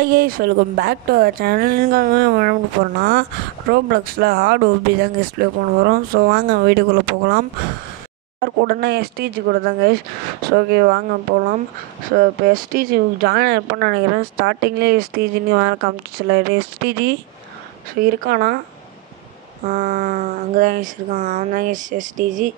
Guys, welcome back to our channel. வழங்க போகிறோன்னா ரோப்ளக்ஸில் heart OP தான் டிஸ்பிளே பண்ண வரும். ஸோ வாங்க வீடியோக்குள்ளே போகலாம். யார் கூடனா எஸ்டிஜி கூட தான் கைஸ். ஸோ ஓகே வாங்க போகலாம். ஸோ இப்போ எஸ்டிஜி ஜாயின் இருப்பான்னு நினைக்கிறேன். ஸ்டார்டிங்லேயே எஸ்டிஜின்னு வேறு காமிச்சில எஸ்டிஜி. ஸோ இருக்கானா அங்கே தான் கைஸ் இருக்கான். அவன் தான் கைஸ் எஸ்டிஜி.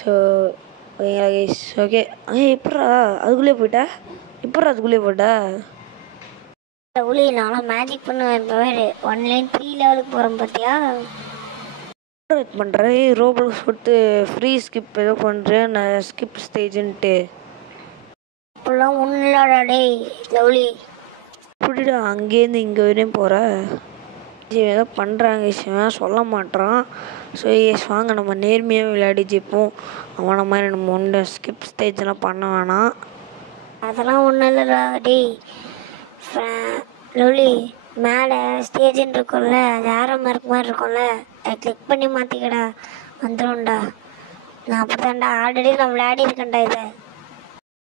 ஸோ ஓகேங்களா கைஸ். ஓகே எப்பட்றா அதுக்குள்ளே போயிட்டா? அதுக்குள்ளே போயிட்டா? நானும் மேஜிக் பண்ணுவேன். இப்போ 1 லைன் 3 லெவலுக்கு போகிறேன் பார்த்தியா? பண்ணுறேன் ரோப்ளக்ஸ் கொடுத்து ஃப்ரீ ஸ்கிப் ஏதோ பண்ணுறேன். நான் ஸ்கிப் ஸ்டேஜுன்ட்டு இப்போல்லாம் ஒன்றும் இல்லாடா டேய் லவ்லி. இப்படிடா அங்கேருந்து இங்கே வரையும் போகிற ஏதோ பண்ணுறாங்க விஷயம் சொல்ல மாட்டான். ஸோ வாங்க நம்ம நேர்மையாக விளையாடி ஜெயிப்போம். அவனை மாதிரி நம்ம ஒன்று ஸ்கிப் ஸ்டேஜெலாம் பண்ண வேணாம். அதெல்லாம் ஒன்றும் இல்லைடா டேய் லவ்லி. மேலே ஸ்டேஜுன்னு இருக்கும்ல, அது ஆரோ மார்க் மாதிரி இருக்கும்ல, அதை கிளிக் பண்ணி மாற்றிக்கடா, வந்துடும்டா. நான் அப்போ தான்டா ஆல்ரெடி நான் விளையாடி இருக்கேன்டா இதை.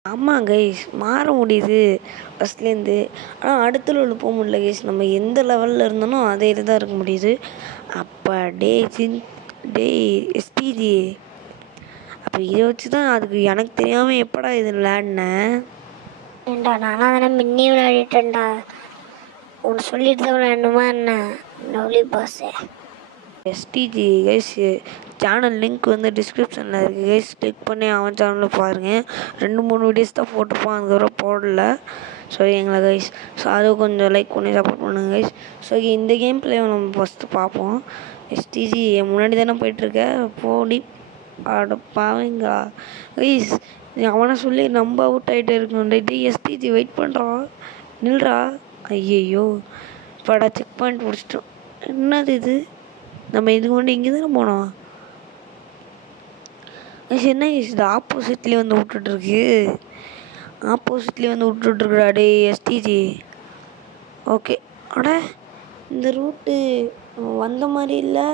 ஆமாம் கைஸ் மாற முடியுது ஃபஸ்ட்லேருந்து. ஆனால் அடுத்த லெவலில் போக முடியல கைஸ். நம்ம எந்த லெவலில் இருந்தோனோ அதே இது தான் இருக்க முடியுது. அப்போ டே எஸ்டிஜி அப்போ இதை வச்சு தான் அதுக்கு எனக்கு தெரியாமல் எப்படா இது விளையாடினேன். ஏண்டா நானும் அதெல்லாம் முன்னே விளையாடிட்டேன்டா. ஒன்று சொல்லிட்டு தான் விளையாடணுமா என்ன லவ்லி பாஸே? எஸ்டிஜி கைஸ் சேனல் லிங்க் வந்து டிஸ்கிரிப்ஷனில் இருக்குது கைஸ். கிளிக் பண்ணி அவன் சேனலில் பாருங்கள். 2-3 வீடியோஸ் தான் போட்டிருப்பான், அதுக்கப்புறம் போடல. ஸோ எங்களை கைஸ் ஸோ அது கொஞ்சம் லைக் பண்ணி சப்போர்ட் பண்ணுங்க கைஸ். ஸோ இந்த கேம் பிளே நம்ம ஃபஸ்ட்டு பார்ப்போம். எஸ்டிஜி முன்னாடி தானே போயிட்டுருக்க போடி பாவீங்களா கைஸ். அவனை சொல்லி நம்ம அவுட் ஆகிட்டே இருக்கணும். டே எஸ்டிஜி வெயிட் பண்ணுறான், நில்றா. ஐயையோ படா செக் பாயிண்ட் பிடிச்சிட்டோம். என்னது இது? நம்ம இதுக்கு முன்னாடி இங்கே தானே போனோம். என்ன இது ஆப்போசிட்லேயே வந்து விட்டுட்டுருக்கு. விட்டுட்டுருக்குடா டே எஸ்டிஜி. ஓகே அட இந்த ரூட்டு வந்த மாதிரி இல்லை.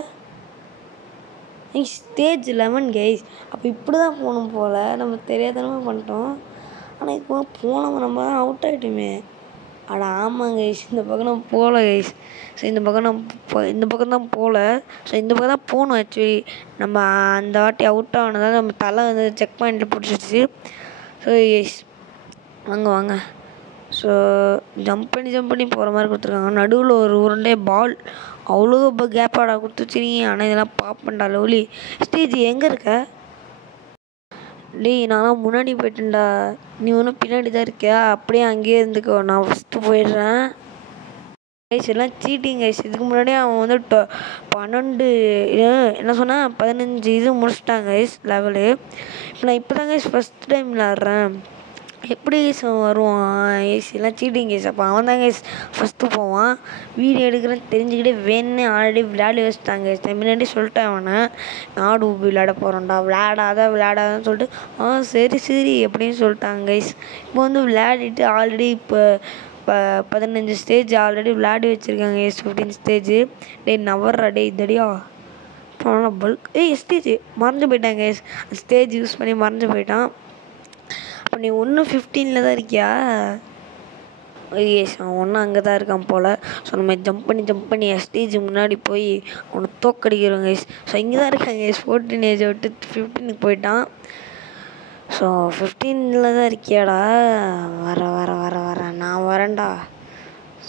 Stage 11 guys. அப்போ இப்படி தான் போகணும் போல். நம்ம தெரியாதனமா பண்ணிட்டோம். ஆனால் இப்போ போனோம் நம்ம தான் அவுட் ஆகிட்டோமே. அட ஆமாம் கைஸ், இந்த பக்கம் நம்ம போகல கைஸ். ஸோ இந்த பக்கம் தான் போகல. ஸோ இந்த பக்கம் தான் போகணும் ஆக்சுவலி. நம்ம அந்த வாட்டி அவுட் ஆனதான் நம்ம தலை வந்து செக் பாயிண்டில் பிடிச்சிருச்சு. ஸோ கைஸ் வாங்க. ஸோ ஜம்ப் பண்ணி போகிற மாதிரி கொடுத்துருக்காங்க. நடுவில் ஒரு உருண்டே பால் அவ்வளோ கேப்பாடா கொடுத்து வச்சுருக்கீங்க. ஆனால் இதெல்லாம் பார்ப்பேன்டா லவ்லி. ஸ்டேஜ் எங்கே இருக்க? டேய் நான்லாம் முன்னாடி போயிட்டேன்டா, நீ ஒன்றும் பின்னாடி தான் இருக்கியா? அப்படியே அங்கேயே இருந்துக்கோ, நான் ஃபஸ்ட்டு போயிடுறேன். கைஸ் எல்லாம் சீட்டிங் கைஸ். இதுக்கு முன்னாடியே அவன் வந்து 12 என்ன சொன்னால் 15 இது முடிச்சிட்டாங்க கைஸ் லெவலு. இப்போ தான் கைஸ் ஃபஸ்ட் டைம் விளாட்றேன். எப்படி கைஸ் அவன் வருவான்? எல்லாம் சீட்டிங் கைஸ். அப்போ அவன் தான் கைஸ் ஃபஸ்ட்டு போவான். வீடியோ எடுக்கிறேன்னு தெரிஞ்சுக்கிட்டே வேணுன்னு ஆல்ரெடி விளையாடி வச்சுட்டாங்க கைஸ். நான் முன்னாடி சொல்லிட்டேன் அவனை, நாடு ஊபி விளையாட போகிறோம்டா, விளையாடாதான்னு சொல்லிட்டு சரி அப்படின்னு சொல்லிட்டாங்க கைஸ். இப்போ வந்து விளையாடிட்டு ஆல்ரெடி இப்போ 15 ஸ்டேஜ் ஆல்ரெடி விளையாடி வச்சுருக்காங்க கைஸ். 15 ஸ்டேஜு. டே நவர்றா டே இதடியா போனால் பல்க். ஸ்டேஜ் மறந்து போயிட்டாங்க கைஸ். ஸ்டேஜ் யூஸ் பண்ணி மறந்து போயிட்டான். அப்போ நீ ஒன்றும் 15 தான் இருக்கியா? ஐயேஷ் அவன் ஒன்றும் அங்கே தான் இருக்கான் போல். ஸோ நம்ம ஜம்ப் பண்ணி ஸ்டேஜ் முன்னாடி போய் அவனை தோக்கடிக்கிறோம் கைஸ். ஸோ இங்கே தான் இருக்காங்க கைஸ். 14 ஏஜை விட்டு 15க்கு போயிட்டான். ஸோ 15 தான் இருக்கியாடா? வர நான் வரேன்டா.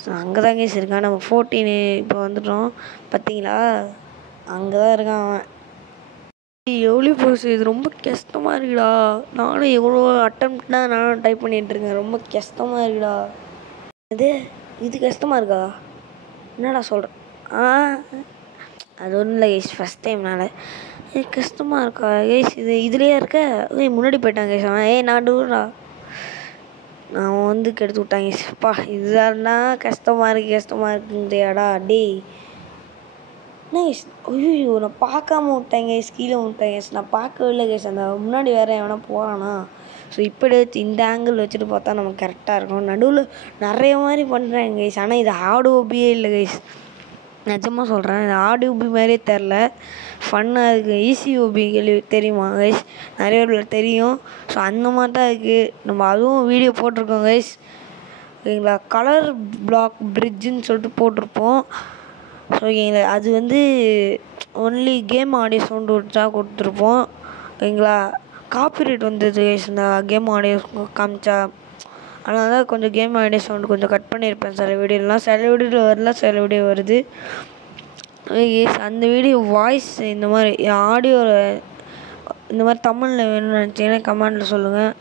ஸோ அங்கே தான் கைஸ் இருக்கான். நம்ம 14 இப்போ வந்துட்டோம் பார்த்தீங்களா? அங்கே தான் இருக்கான் அவன். எவ்வளோ போஸ் இது ரொம்ப கஷ்டமாக இருக்குடா. நானும் எவ்வளோ அட்டம்ப்ட்னா நானும் ட்ரை பண்ணிகிட்ருக்கேன். ரொம்ப கஷ்டமாக இருக்குடா. இது கஷ்டமாக இருக்கா? என்னடா சொல்கிறேன்? அது ஒன்றும் இல்லை கைஸ், ஃபஸ்ட் டைம்னால இது கஷ்டமாக இருக்கா கைஸ்? இதுலேயே இருக்க முன்னாடி போயிட்டாங்க கைஸ். அவன் நான் டூரா நான் வந்து கெடுத்து விட்டாங்க கைஸ். அப்பா இதுதான்னா கஷ்டமாக இருக்குங்கடையாடா டே. என்ன கைஸ்? ஐயோ நான் பார்க்காம விட்டேன் கைஸ், கீழே விட்டேன் கைஸ். நான் பார்க்கவே இல்லை கைஸ். அந்த முன்னாடி வேறு எவனா போகிறானா? ஸோ இப்படி வச்சு இந்த ஆங்கிள் வச்சுட்டு பார்த்தா நமக்கு கரெக்டாக இருக்கும். நடுவில் நிறைய மாதிரி பண்ணுறாங்க கைஸ். ஆனால் இது ஹார்ட் ஓபியே இல்லை கைஸ், நிஜமாக சொல்கிறேன். இது ஹார்ட் ஓபி மாதிரியே தெரில. ஃபன்னாக இருக்குது. ஈஸி ஓபி தெரியுமா கைஸ்? நிறைய பேர் தெரியும். ஸோ அந்த மாதிரி தான் இருக்குது. நம்ம அதுவும் வீடியோ போட்டிருக்கோம் கைஸ். ஓகேங்களா. கலர் பிளாக் பிரிட்ஜுன்னு சொல்லிட்டு போட்டிருப்போம். ஸோ ஓகேங்களா, அது வந்து ஒன்லி கேம் ஆடியோ சவுண்டு வச்சா கொடுத்துருப்போம். ஓகேங்களா. காப்பிரைட் வந்தது கைஸ் இந்த கேம் ஆடியோ காமிச்சா. அதனால தான் கொஞ்சம் கேம் ஆடியோ சவுண்டு கொஞ்சம் கட் பண்ணியிருப்பேன் சில வீடியோலாம். சில வீடியோவில் வரல, சில வீடியோ வருது. அந்த வீடியோ வாய்ஸ் இந்த மாதிரி ஆடியோவில் இந்த மாதிரி தமிழில் வேணும்னு நினச்சிங்கன்னா கமெண்டில் சொல்லுங்கள்.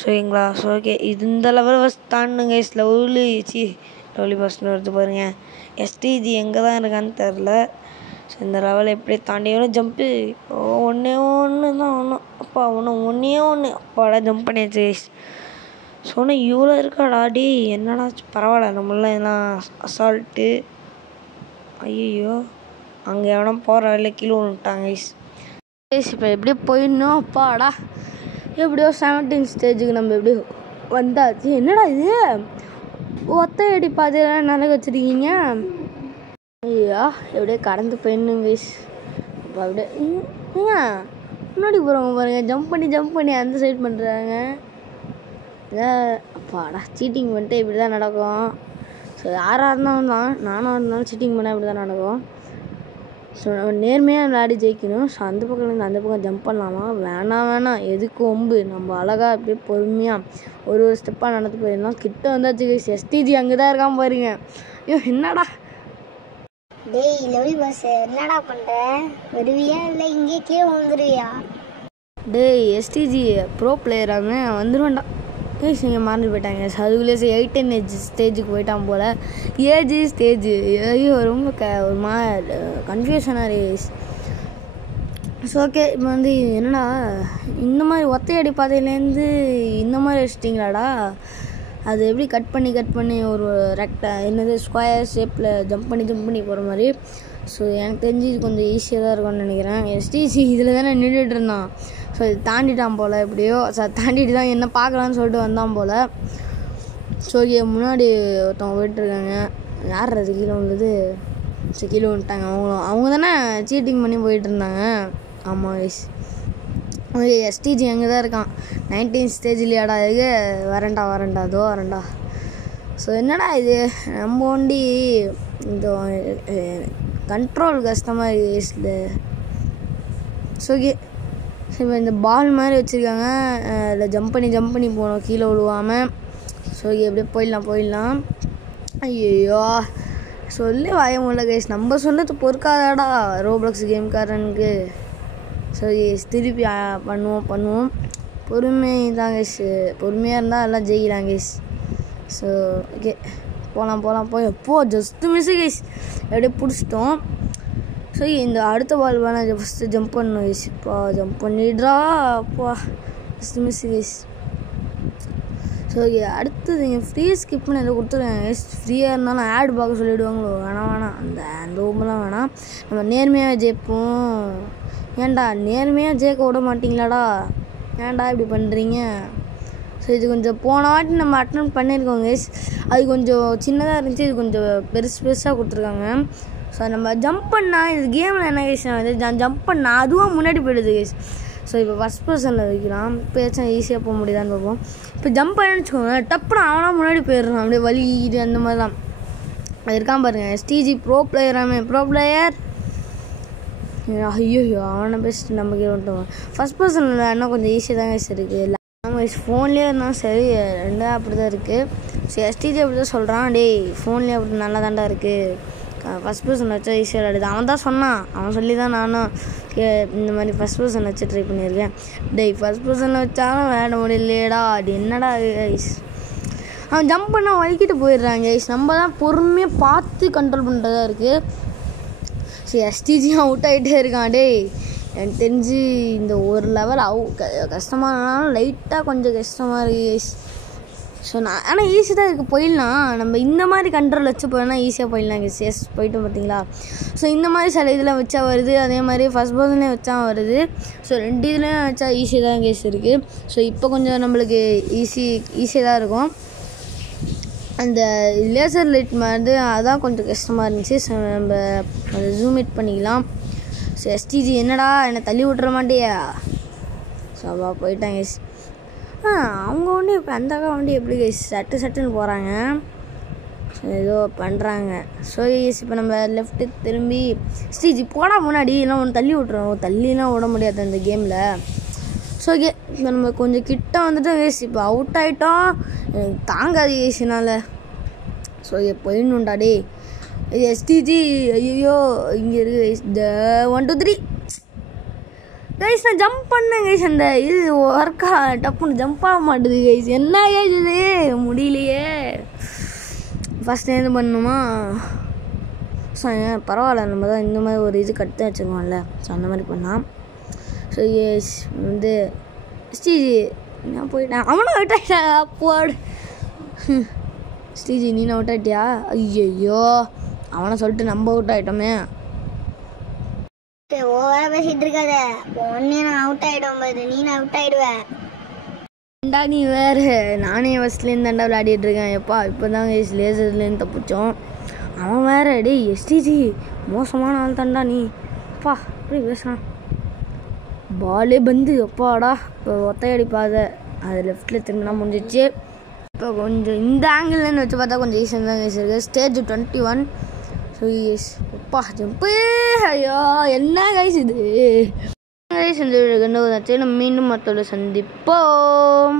சரிங்களா. ஸோ ஓகே, இது இந்த லெவல் ஃபஸ்ட் தாண்டுங்க கைஸ். லவ்லி பஸ்ன்னு வருது பாருங்கள். எஸ்டிஜி எங்கே தான் இருக்கான்னு தெரில. ஸோ இந்த லெவலில் எப்படி தாண்டி வரும் ஜம்ப்பு. ஒன்றே தான் அப்பா ஒன்றே அப்பாடா ஜம்ப் பண்ணியாச்சு கைஸ். சொன்னால் இவ்வளோ இருக்காடா டி, என்னடா பரவாயில்ல, நம்மளாம் எல்லாம் அசால்ட்டு. ஐயோ, அங்கே எவனா போகிற வழியில் கீழே விட்டாங்க கைஸ். இப்போ எப்படியோ போயிடணும். அப்பாடா எப்படியோ 17 ஸ்டேஜுக்கு நம்ம எப்படியோ வந்தாச்சு. என்னடா இது ஒத்தையடி பாதையெல்லாம் நினைக்க வச்சுருக்கீங்க. ஐயா எப்படியோ கடந்து போயிடணும் கைஸ். இப்போ அப்படியே முன்னாடி போகிறவங்க பாருங்கள், ஜம்ப் பண்ணி அந்த சைட் பண்ணுறாங்க. அப்பாடா சீட்டிங் பண்ணிட்டு இப்படி தான் நடக்கும். ஸோ யாராக இருந்தாலும் தான், நானாக இருந்தாலும் சீட்டிங் பண்ணால் இப்படி தான் நடக்கும். ஸோ நம்ம நேர்மையாக விளையாடி ஜெயிக்கணும். ஸோ அந்த பக்கம்லேருந்து அந்த பக்கம் ஜம்ப் பண்ணலாமா, வேணாம் எதுக்கு ஒம்பு, நம்ம அழகாக அப்படியே பொறுமையாக ஒரு ஸ்டெப்பாக நடந்து போயிடலாம். கிட்ட வந்தாச்சு கைஸ். எஸ்டிஜி அங்கே தான் இருக்கான் பாருங்க. ஐயோ என்னடா டேய் லவ்லி பாஸ், என்னடா பண்ணுற? வருவியா இல்லை இங்கே கீழே வந்துடுவியா? டேய் எஸ்டிஜி ப்ரோ பிளேயராங்க, வந்துடுவேன்டா. கைஸ் இங்கே மறந்து போயிட்டாங்க. அதுக்குள்ளே 18 ஏஜ் ஸ்டேஜுக்கு போயிட்டான் போல். ஏஜ் ஸ்டேஜ் ஐயோ ரொம்ப ஒரு கன்ஃபியூஷனாக இருக்கு. ஸோ ஓகே, இப்போ வந்து என்னடா இந்த மாதிரி ஒத்தையடி பாதையிலேருந்து இந்த மாதிரி வச்சிட்டிங்களாடா. அது எப்படி கட் பண்ணி ஒரு என்னது ஸ்கொயர் ஷேப்பில் ஜம்ப் பண்ணி போகிற மாதிரி. ஸோ எனக்கு தெரிஞ்சு இது கொஞ்சம் ஈஸியாக தான் இருக்கும்னு நினைக்கிறேன். எஸ்டிசி இதில் தானே நின்றுட்டு இருந்தான். ஸோ இது தாண்டிட்டான் போல் எப்படியோ. தாண்டிட்டு தான் என்ன பார்க்கலான்னு சொல்லிட்டு வந்தான் போல். ஸோ முன்னாடி ஒருத்தவங்க போயிட்டுருக்காங்க. யார் அது கீழே உள்ளது? ஸோ கீழே வந்துட்டாங்க. அவங்க தானே சீட்டிங் பண்ணி போயிட்டு இருந்தாங்க. ஆமாம் கைஸ். ஓகே எஸ்டிஜி அங்கே தான் இருக்கான். 19 ஸ்டேஜ்லையாடா இது. வரேன்டா அதோ வரேன்டா. ஸோ என்னடா இது நம்ம வண்டி இந்த கண்ட்ரோல் கஷ்டமாக இருக்குது. ஸோ ஓகே, இப்போ இந்த பால் மாதிரி வச்சுருக்காங்க. அதில் ஜம்ப் பண்ணி போகணும் கீழே விழுவாமல். ஸோ எப்படியே போயிடலாம். ஐயோ சொல்லி வாய முடியல கைஸ். நம்ம சொன்னது பொறுக்காதாடா ரோப்ளக்ஸ் கேம்காரனுக்கு. ஸோ திருப்பி பண்ணுவோம். பொறுமை தான் கைஸ். பொறுமையாக இருந்தால் எல்லாம் ஜெயிக்கலாம் கைஸ். ஸோ ஓகே போய் ஜஸ்ட்டு மிஸ்ஸு கைஸ். எப்படியே பிடிச்சிட்டோம். ஸோ இந்த அடுத்த பால் வேணால் ஃபஸ்ட்டு ஜம்ப் பண்ணணும் கைஸ். இப்போ ஜம்ப் பண்ணிடுறா. அப்பா first miss guys. So okay, அடுத்தது நீங்கள் ஃப்ரீ ஸ்கிப்னு எதை கொடுத்துருக்காங்க கைஸ். ஃப்ரீயாக இருந்தாலும் ஆட் பார்க்க சொல்லிவிடுவாங்களோ. வேணாம் அந்த ரூமெலாம் வேணாம். நம்ம நேர்மையாக ஜெயிப்போம். ஏன்டா நேர்மையாக ஜெயிக்க விட மாட்டிங்களாடா, ஏன்டா இப்படி பண்ணுறீங்க? ஸோ இது கொஞ்சம் போன வாட்டி நம்ம அட்டன் பண்ணியிருக்கோம் கைஸ். அது கொஞ்சம் சின்னதாக இருந்துச்சு, இது கொஞ்சம் பெருசாக கொடுத்துருக்காங்க. ஸோ நம்ம ஜம்ப் பண்ணால் இது கேமில் என்ன கைஸ் வந்து ஜம்ப் பண்ணால் அதுவும் முன்னாடி போயிடுது கைஸ். ஸோ இப்போ ஃபஸ்ட் பர்சனில் வைக்கலாம். இப்போ ஏதாச்சும் ஈஸியாக போக முடியுதான்னு பார்ப்போம். இப்போ ஜம்ப் பண்ணு வச்சுக்கோங்க, டப்புன்னு அவனாக முன்னாடி போயிடுறான். அப்படியே வலி இது அந்த மாதிரி தான் அது இருக்கான் பாருங்கள். SDG bro player. ஐயோ அவனை பெஸ்ட் நம்ம கீழே விட்டுவோம். ஃபஸ்ட் பர்சனில் என்ன கொஞ்சம் ஈஸியாக தான் கைஸ் இருக்குது. நம்ம ஃபோன்லேயே இருந்தாலும் சரி ரெண்டாக அப்படி தான் இருக்குது. ஸோ எஸ்டிஜி அப்படி தான் சொல்கிறான். டேய் ஃபோன்லேயே அப்படி நல்லா தாண்டா இருக்குது. ஃபஸ்ட் பர்சன் வச்சா ஈஸியாக விளையாடுது. அவன் தான் சொன்னான், அவன் சொல்லி தான் நானும் இந்த மாதிரி ஃபஸ்ட் பர்சன் வச்சு ட்ரை பண்ணியிருக்கேன். டேய் ஃபஸ்ட் பர்சனில் வச்சாலும் விளையாட முடியலையேடா. அது என்னடா கைஸ், அவன் ஜம்ப் பண்ணால் வலிக்கிட்டு போயிடுறாங்க கைஸ். நம்ம தான் பொறுமையாக பார்த்து கண்ட்ரோல் பண்ணுறதா இருக்குது. ஸோ எஸ்டிஜி அவுட் ஆகிட்டே இருக்கான். டேய் எனக்கு தெரிஞ்சு இந்த ஒரு லெவல் கஷ்டமானாலும் லைட்டாக கொஞ்சம் கஷ்டமாக இருக்குது கைஸ். ஸோ ஆனால் ஈஸி தான் இருக்குது, போயிடலாம். நம்ம இந்த மாதிரி கண்ட்ரோல் வச்சு போயிடனா ஈஸியாக போயிடலாம் கைஸ். எஸ் போயிட்டோம் பார்த்தீங்களா. ஸோ இந்த மாதிரி சில இதில் வச்சா வருது, அதே மாதிரி ஃபஸ்ட் பர்சன்லேயும் வச்சா வருது. ஸோ ரெண்டு இதுலேயும் வச்சா ஈஸியாக தான் கைஸ் இருக்குது. ஸோ இப்போ கொஞ்சம் நம்மளுக்கு ஈஸியாக தான் இருக்கும். அந்த லேசர் லைட் மாதிரி அதான் கொஞ்சம் கஷ்டமாக இருந்துச்சு. ஸோ நம்ம அதை ஜூம் இட் பண்ணிக்கலாம். ஸோ எஸ்டிஜி என்னடா என்னை தள்ளி விட்டுற மாட்டியா? ஸோ போயிட்டாங்க கைஸ். அவங்க வண்டி இப்போ அந்த அக்கா வண்டி எப்படி கைஸ் சட்டுன்னு போகிறாங்க. ஸோ ஏதோ பண்ணுறாங்க. ஸோ கைஸ் இப்போ நம்ம லெஃப்ட்டு திரும்பி ஸ்டேஜ் போனால் முன்னாடி எல்லாம் ஒன்று தள்ளி விட்ருவோம். தள்ளிலாம் விட முடியாது அந்த கேமில். ஸோ இப்போ நம்ம கொஞ்சம் கிட்ட வந்துட்டோம் கைஸ். இப்போ அவுட் ஆகிட்டோம். எனக்கு தாங்காது கைஸ் என்னால். ஸோ போயிடணுண்டா டே. இது எஸ்டிஜி. ஐயோ இங்கே இருக்குது கைஸ். 1 2 3 கைஸ் நான் ஜம்ப் பண்ணேன் கைஸ். அந்த இது ஒர்க்கா டப்புன்னு ஜம்ப் ஆக மாட்டுது கைஸ். என்ன கைஸ் இது முடியலையே. ஃபஸ்ட் என்ன பண்ணணுமா? ஸோ பரவாயில்ல, நம்ம தான் இந்த மாதிரி ஒரு இது கட்டு வச்சுருக்கோம்ல. ஸோ அந்த மாதிரி பண்ணால். ஸோ எஸ் வந்து ஸ்டீஜி நான் போயிட்டேன். அவனும் அவுட் ஆகிட்டான். அப்போடு ஸ்டீஜி நீ அவுட் ஆகிட்டியா? ஐயோ அவனை சொல்லிட்டு நம்ம அவுட் ஆகிட்டோமே. ஓவரா பேசிட்டு இருக்காத. ஒன்னே நான் அவுட் ஆயிடுவேன் பாரு. நீ அவுட் ஆயிடுவேன். நீ வேறு நானே ஃபஸ்ட்லேருந்து தாண்டா விளையாடிட்டு இருக்கேன். எப்பா இப்போ தான் லேசர்லேருந்து தப்பிச்சோம். அவன் வேறு டே எஸ்டிஜி மோசமான ஆள் தாண்டா நீ. அப்பா அப்படி பேசுகிறான். பாலே பந்து அப்பாடா. இப்போ ஒத்தையடி பாதை அது லெஃப்டில் திரும்பினா முடிஞ்சிச்சு. இப்போ கொஞ்சம் இந்த ஆங்கிள்லேருந்து வச்சு பார்த்தா கொஞ்சம் ஈஸியாக தான் இருக்குது. ஸ்டேஜ் 21. ஸோ எஸ் அப்பா ஜம்பு. ஐயோ என்ன கைஸ் இது கைஸ். இந்த நம்ம மீண்டும் மற்றொரு சந்திப்போம்.